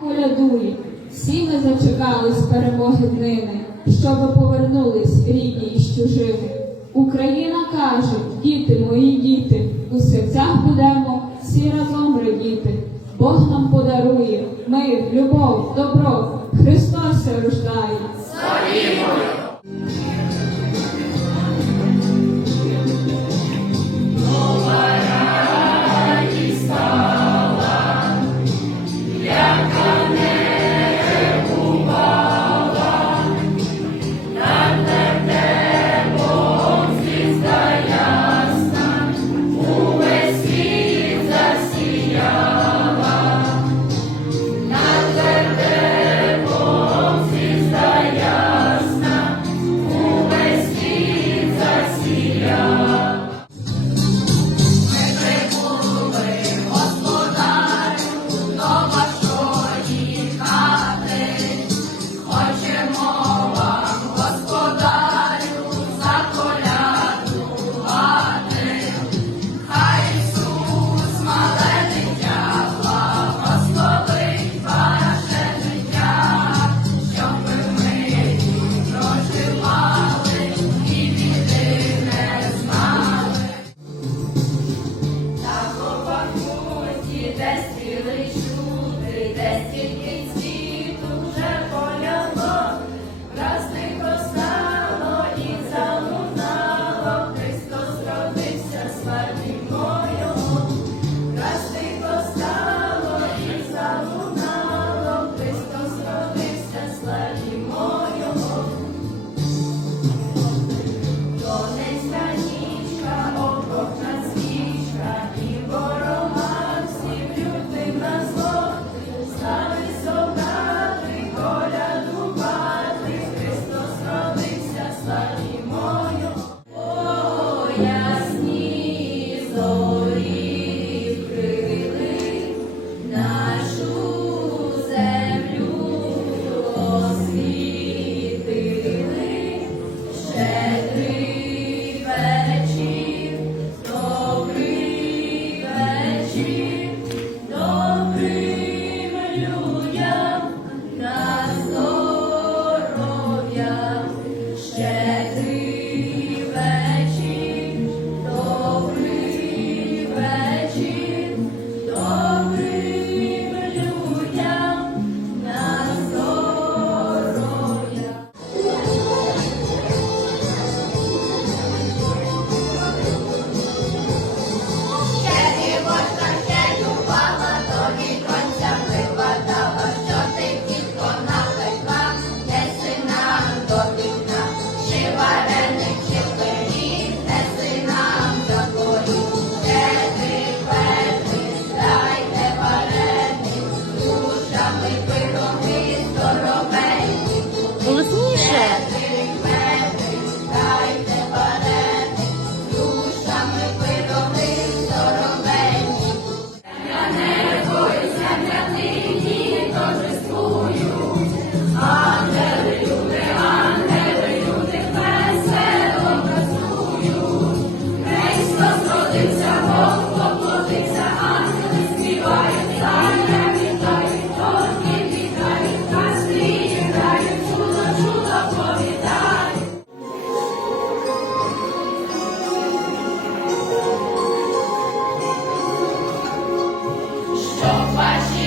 Колядує, всі ми зачекались перемоги днини, щоби повернулись рідні і чужими. Україна каже, діти мої діти, у серцях будемо всі разом радіти. Бог нам подарує мир, любов, добро, Христос рождає. Що ваші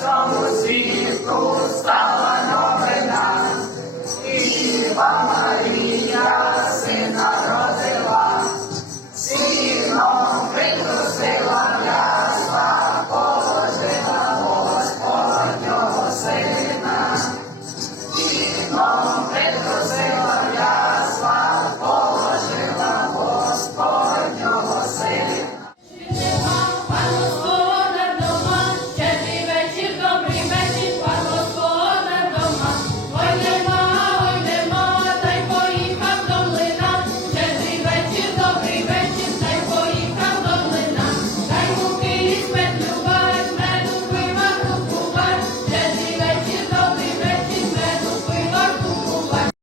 Сам світу став.